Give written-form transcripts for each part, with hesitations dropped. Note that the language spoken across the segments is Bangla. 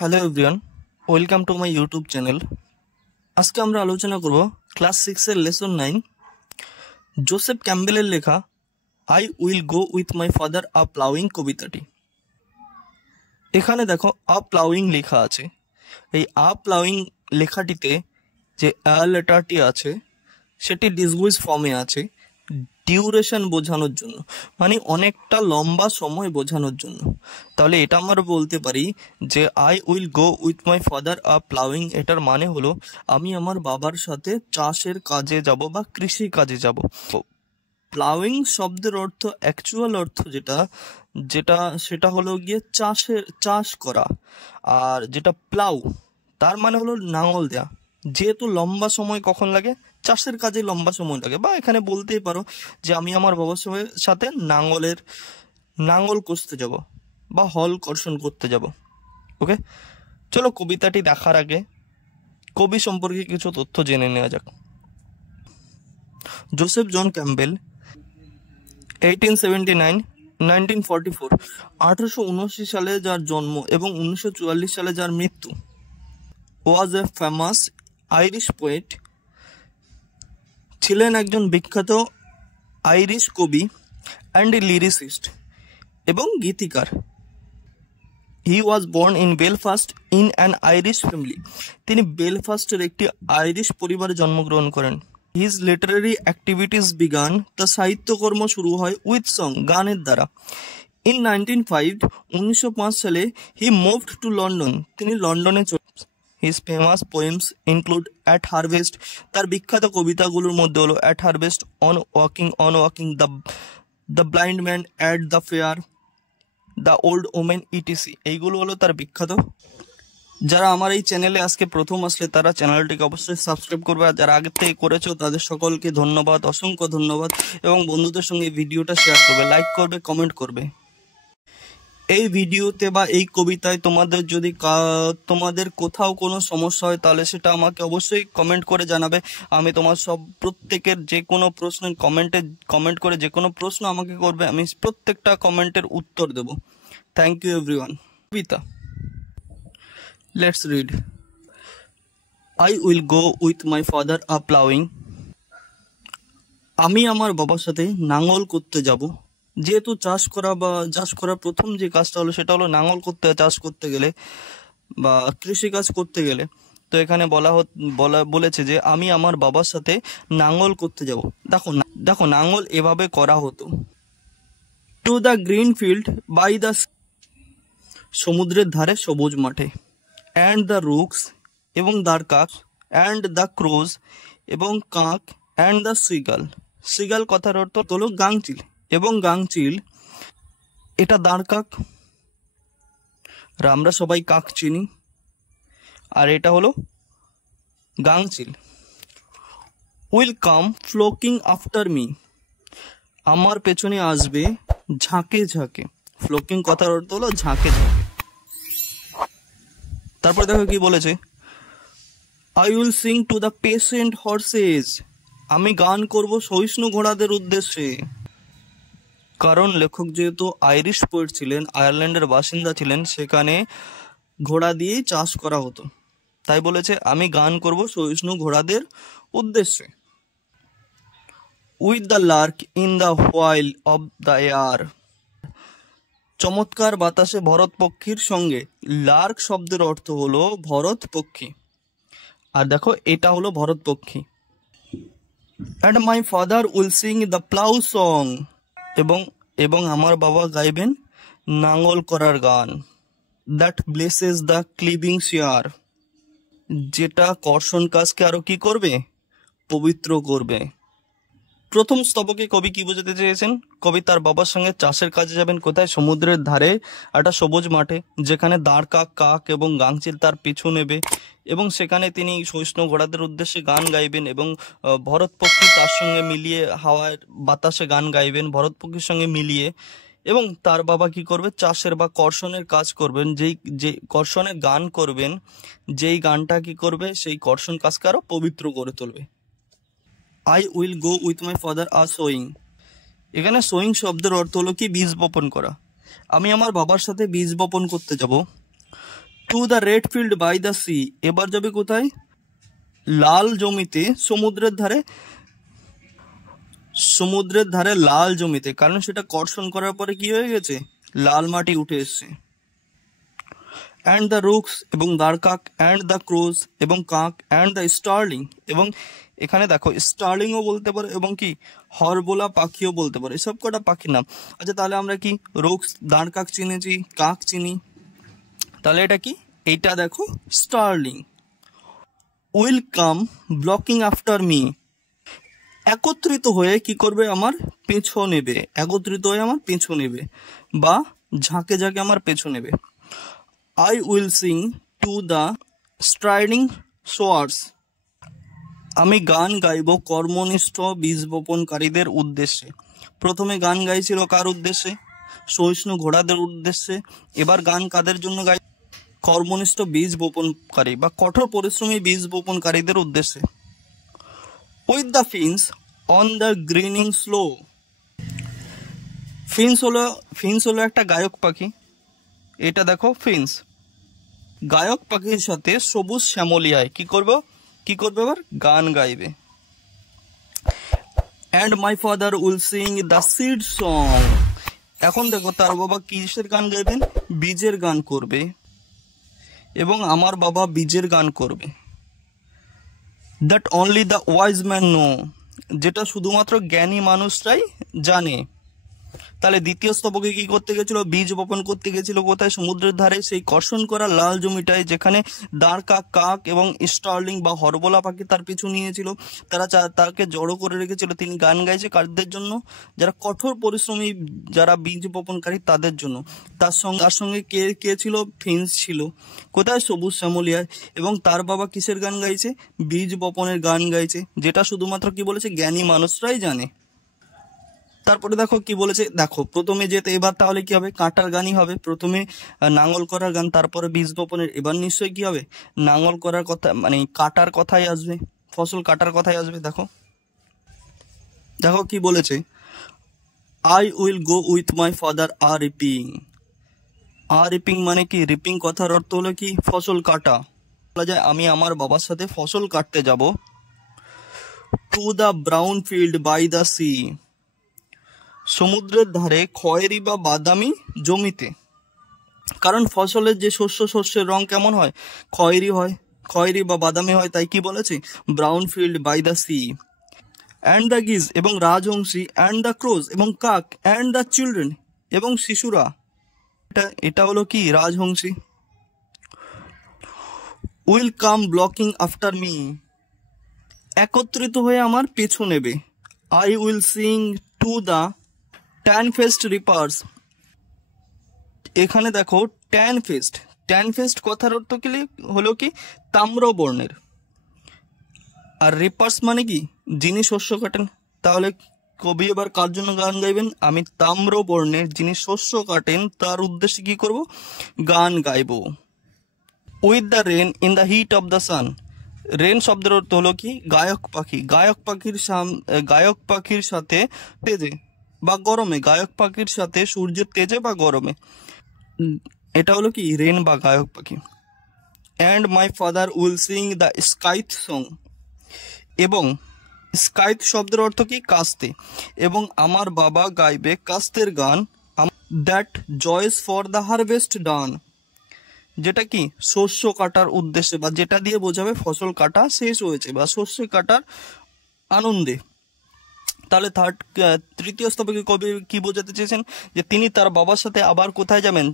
Hello everyone, welcome to my YouTube channel. আজকে আমরা আলোচনা করব ক্লাস 6 এর লেসন 9 জোসেফ ক্যাম্বেলের লেখা I will go with my father a ploughing কবিতাটি। এখানে দেখো আ প্লাউইং লেখা আছে। এই আ প্লাউইং লেখাটিতে যে আ লেটারটি আছে সেটি ডিসগুইজ ফর্মে আছে ডিউরেশন বোঝানোর জন্য, মানে অনেকটা লম্বা সময় বোঝানোর জন্য। তাহলে এটা আমরা বলতে পারি যে I will go with my father a ploughing, এটার মানে হলো আমি আমার বাবার সাথে চাষের কাজে যাব বা কৃষি কাজে যাব। প্লাউইং শব্দের অর্থ, অ্যাকচুয়াল অর্থ যেটা যেটা সেটা হলো গিয়ে চাষ করা। আর যেটা প্লাউ তার মানে হলো নাঙল দেয়া। যেহেতু লম্বা সময় কখন লাগে, চাষের কাজে লম্বা সময় লাগে, বা এখানে বলতেই পারো যে আমি আমার বাবার সাথে নাঙল কষতে যাব বা হল কর্ষণ করতে যাব। ওকে, চলো কবিতাটি দেখার আগে কবি সম্পর্কে কিছু তথ্য জেনে নেওয়া যাক। জোসেফ জন ক্যাম্বেল 1879 1944 1879 সালে যার জন্ম এবং 1944 সালে যার মৃত্যু, was a famous Irish poet, ছিলেন একজন বিখ্যাত আইরিশ কবি অ্যান্ড লিরিসিস্ট এবং গীতিকার। He was born in Belfast in an Irish family. তিনি বেলফাস্টের একটি আইরিশ পরিবারে জন্মগ্রহণ করেন। হিজ লিটারারি অ্যাক্টিভিটিস বিগান, তার সাহিত্যকর্ম শুরু হয় উইথ সং, গানের দ্বারা। ইন 1905 সালে হি মুভড টু লন্ডন, তিনি লন্ডনে চলে। His famous poems include at harvest, তার বিখ্যাত কবিতাগুলোর মধ্যে হলো at harvest, on walking, the blind man, at the fair, the old women, etc. এইগুলো হলো তার বিখ্যাত। যারা আমার এই চ্যানেলে আজকে প্রথম আসলে তারা চ্যানেলটিকে অবশ্যই সাবস্ক্রাইব করবে, আর যারা আগের থেকে করেছো তাদের সকলকে ধন্যবাদ, অসংখ্য ধন্যবাদ। এবং বন্ধুদের সঙ্গে এই ভিডিওটা শেয়ার করবে, লাইক করবে, কমেন্ট করবে। এই ভিডিওতে বা এই কবিতায় তোমাদের কোথাও কোনো সমস্যা হয় তাহলে সেটা আমাকে অবশ্যই কমেন্ট করে জানাবে। আমি তোমার প্রত্যেকের যে কোনো প্রশ্নের কমেন্ট করে যে কোনো প্রশ্ন আমাকে করবে, আমি প্রত্যেকটা কমেন্টের উত্তর দেব। Thank you everyone. কবিতা, let's read. I will go with my father a ploughing. আমি আমার বাবার সাথে নাঙল করতে যাব। যেহেতু চাষ করার প্রথম যে কাজটা হলো সেটা হলো চাষ করতে গেলে বা কৃষিকাজ করতে গেলে, তো এখানে বলেছে যে আমি আমার বাবার সাথে নাঙল করতে যাব। দেখো নাঙল এভাবে করা হতো। To the green field by the, সমুদ্রের ধারে সবুজ মাঠে। অ্যান্ড দ্য রুকস, এবং দাঁড় কাক। অ্যান্ড দ্য ক্রোজ, এবং কাক। অ্যান্ড দ্য সিগাল কথার অর্থ হলো গাংচিল, এবং গাংচিল এটা দাঁড় কাক, আমরা সবাই কাক চিনি, আর এটা হলো গাংচিল। Will come flocking after me, আমার পেছনে আসবে ঝাঁকে ঝাঁকে। ফ্লোকিং কথার অর্থ হলো ঝাঁকে ঝাঁকে। তারপর দেখো কি বলেছে, I will sing to the patient horse's, আমি গান করব সহিষ্ণু ঘোড়াদের উদ্দেশ্যে। কারণ লেখক যেহেতু আইরিশ পোয়েট ছিলেন, আয়ারল্যান্ডের বাসিন্দা ছিলেন, সেখানে ঘোড়া দিয়েই চাষ করা হতো, তাই বলেছে আমি গান করব সহিষ্ণু ঘোড়াদের উদ্দেশ্যে। With the Lark in the while of the air, চমৎকার বাতাসে ভরত পক্ষীর সঙ্গে। লার্ক শব্দের অর্থ হলো ভরত পক্ষী, আর দেখো এটা হলো ভরত পক্ষী। And my father will sing the plough song, এবং আমার বাবা গাইবেন নাঙল করার গান। দ্যাট ব্লেসেস দ্য ক্লিভিং শেয়ার, যেটা কর্ষণ কাজকে আরো কি করবে, পবিত্র করবে। প্রথম স্তবকে কবি কি বোঝাতে চেয়েছেন? কবি তার বাবার সঙ্গে চাষের কাজে যাবেন কোথায়? সমুদ্রের ধারে একটা সবুজ মাঠে, যেখানে দাঁড় কাক এবং গাংচিল তার পিছু নেবে, এবং সেখানে তিনি সহিষ্ণু ঘোড়াদের উদ্দেশ্যে গান গাইবেন, এবং ভরত পক্ষী তার সঙ্গে মিলিয়ে হাওয়ার বাতাসে গান গাইবেন ভরত পক্ষীর সঙ্গে মিলিয়ে। এবং তার বাবা কি করবে? চাষের বা কর্ষণের কাজ করবেন, যে কর্ষণের গান করবেন, যেই গানটা কি করবে, সেই কর্ষণ কাজকে আরো পবিত্র করে তুলবে। I will go with my father a sowing, এখানে সোয়িং শব্দের অর্থ হলো কি, বীজ বপন করা। আমি আমার বাবার সাথে বীজ বপন করতে যাব। To the red field by the sea, এবার যাবে কোথায়? লাল জমিতে, সমুদ্রের ধারে, সমুদ্রের ধারে লাল জমিতে, কারণ সেটা কর্ষণ করার পরে কি হয়ে গেছে? লাল মাটি উঠে এসছে। অ্যান্ড দ্য রুক্স এবং দ্বারকাক, অ্যান্ড দ্য ক্রোজ এবং কাক, অ্যান্ড দ্য স্টার্লিং, এবং এখানে দেখো স্টার্লিংও বলতে পারো এবং কি হরবোলা পাখিও বলতে পারো, এসব কটা পাখির নাম। আচ্ছা তাহলে আমরা কি রুক্স দ্বারকাক চিনেছি, কাক চিনি, তাহলে এটা কি? এইটা দেখো starling. Will come flocking after me, একত্রিত হয়ে কি করবে? আমার পেছন নেবে, একত্রিত হয়ে আমার পেছন নেবে বা ঝাঁকে ঝাঁকে আমার পেছন নেবে। I will sing to the striding sowers, আমি গান গাইব কর্মনিষ্ঠ বীজ বপনকারীদের উদ্দেশ্যে। প্রথমে গান গাইছিল কার উদ্দেশ্যে? সহিষ্ণু ঘোড়াদের উদ্দেশ্যে। এবার গান কাদের জন্য গাই? কর্মনিষ্ঠ বীজ বপনকারী বা কঠোর পরিশ্রমী বীজ বপনকারীদের উদ্দেশ্যে। With the finch on the greening sloe, finch হলো একটা গায়ক পাখি, এটা দেখো ফিন্স। গায়ক পাখির সাথে সবুজ শ্যামলিয়ায় কি করবে? এবার গান গাইবে। And my father will sing the seed song, এখন দেখো তার বাবা কিসের গান গাইবেন? বীজের গান করবে, এবং আমার বাবা বীজের গান করবে। That only the wise man know, যেটা শুধুমাত্র জ্ঞানী মানুষরাই জানে। তাহলে দ্বিতীয় স্তবকে কি করতে গেছিল? বীজ বপন করতে গেছিল কোথায়? সমুদ্রের ধারে, সেই কর্ষণ করা লাল জমিটায়, যেখানে দ্বারকাক, কাক এবং স্টার্লিং বা হরবোলা পাখি তার পিছু নিয়েছিল। তাকে জড়ো করে রেখেছিল। তিনি গান গাইছে কাদের জন্য? যারা কঠোর পরিশ্রমী, যারা বীজ বপনকারী তাদের জন্য। তার সঙ্গে কে ছিল? ফিন্স ছিল। কোথায়? সবুজ শ্যামলিয়ায়। এবং তার বাবা কিসের গান গাইছে? বীজ বপনের গান গাইছে, যেটা শুধুমাত্র কি বলেছে? জ্ঞানী মানুষরাই জানে। তারপরে দেখো কি বলেছে, দেখো প্রথমে যেতে, এবার তাহলে কি হবে? কাটার গানই হবে। প্রথমে নাঙ্গল করার গান, তারপরে বীজ বপনের, এবার নিশ্চয়ই কি হবে? নাঙ্গল করার কথা, মানে কাটার কথাই আসবে, ফসল কাটার কথাই আসবে। দেখো দেখো কি বলেছে, I will go with my father a reaping. A reaping মানে কি? রিপিং কথার অর্থ হলো কি? ফসল কাটা। বলা যায় আমি আমার বাবার সাথে ফসল কাটতে যাব। To the brown field by the sea, সমুদ্রের ধারে খয়েরি বা বাদামি জমিতে। কারণ ফসলের যে শস্যের রং কেমন হয়? খয়েরি হয়, খয়েরি বা বাদামি হয়, তাই কি বলেছে? Brown field by the sea. And the geese এবং রাজহংসী, অ্যান্ড দ্য ক্রোজ এবং কাক, অ্যান্ড দ্য চিলড্রেন এবং শিশুরা, এটা হলো কি? রাজহংসী। Will come flocking after me, একত্রিত হয়ে আমার পেছু নেবে। I will sing to the tan faced reapers, এখানে দেখো ট্যান ফেস্ট কথার অর্থ কি হলো কি? তাম্র বর্ণের। আর রিপার্স মানে কি? যিনি শস্য কাটেন। তাহলে কবি এবার কার জন্য গান গাইবেন? আমি তাম্র বর্ণের যিনি শস্য কাটেন তার উদ্দেশ্যে কি করব? গান গাইব। With the rain in the heat of the sun, rain শব্দের অর্থ হলো কি? গায়ক পাখি। গায়ক পাখির সাথে তেজে বা গরমে, গায়ক পাখির সাথে সূর্যের তেজে বা গরমে, এটা হলো কি? রেন বা গায়ক পাখি। And my father will sing the scythe song, এবং স্কাইথ শব্দের অর্থ কি? কাস্তে, এবং আমার বাবা গাইবে কাস্তের গান। That joys for the harvest done, যেটা কি? শস্য কাটার উদ্দেশ্যে, বা যেটা দিয়ে বোঝাবে ফসল কাটা শেষ হয়েছে বা শস্য কাটার আনন্দে। তাহলে তৃতীয় স্তবকে কবি কি বোঝাতে চেয়েছেন? যে তিনি তার বাবার সাথে আবার কোথায় যাবেন?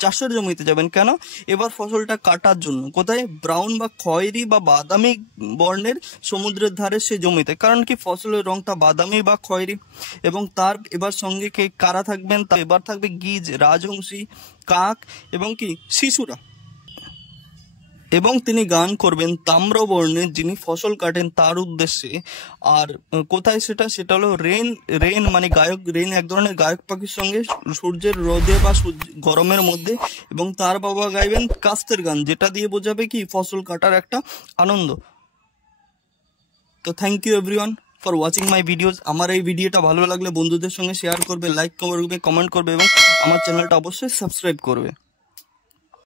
চাষের জমিতে যাবেন। কেন? এবার ফসলটা কাটার জন্য। কোথায়? ব্রাউন বা খয়েরি বা বাদামি বর্ণের সমুদ্রের ধারে সে জমিতে। কারণ কি? ফসলের রংটা বাদামি বা খয়েরি। এবং তার এবার সঙ্গে কারা থাকবেন? এবার থাকবে গিজ, রাজহংসী, কাক এবং কি? শিশুরা। এবং তিনি গান করবেন তাম্রবর্ণের যিনি ফসল কাটেন তার উদ্দেশ্যে। আর কোথায় সেটা? সেটা হলো রেন মানে গায়ক। রেন এক ধরনের গায়ক পাখির সঙ্গে সূর্যের রোদে বা গরমের মধ্যে। এবং তার বাবা গাইবেন কাস্তের গান, যেটা দিয়ে বোঝাবে কি? ফসল কাটার একটা আনন্দ। তো thank you everyone for watching my videos. আমার এই ভিডিওটা ভালো লাগলে বন্ধুদের সঙ্গে শেয়ার করবে, লাইক করবে, কমেন্ট করবে এবং আমার চ্যানেলটা অবশ্যই সাবস্ক্রাইব করবে।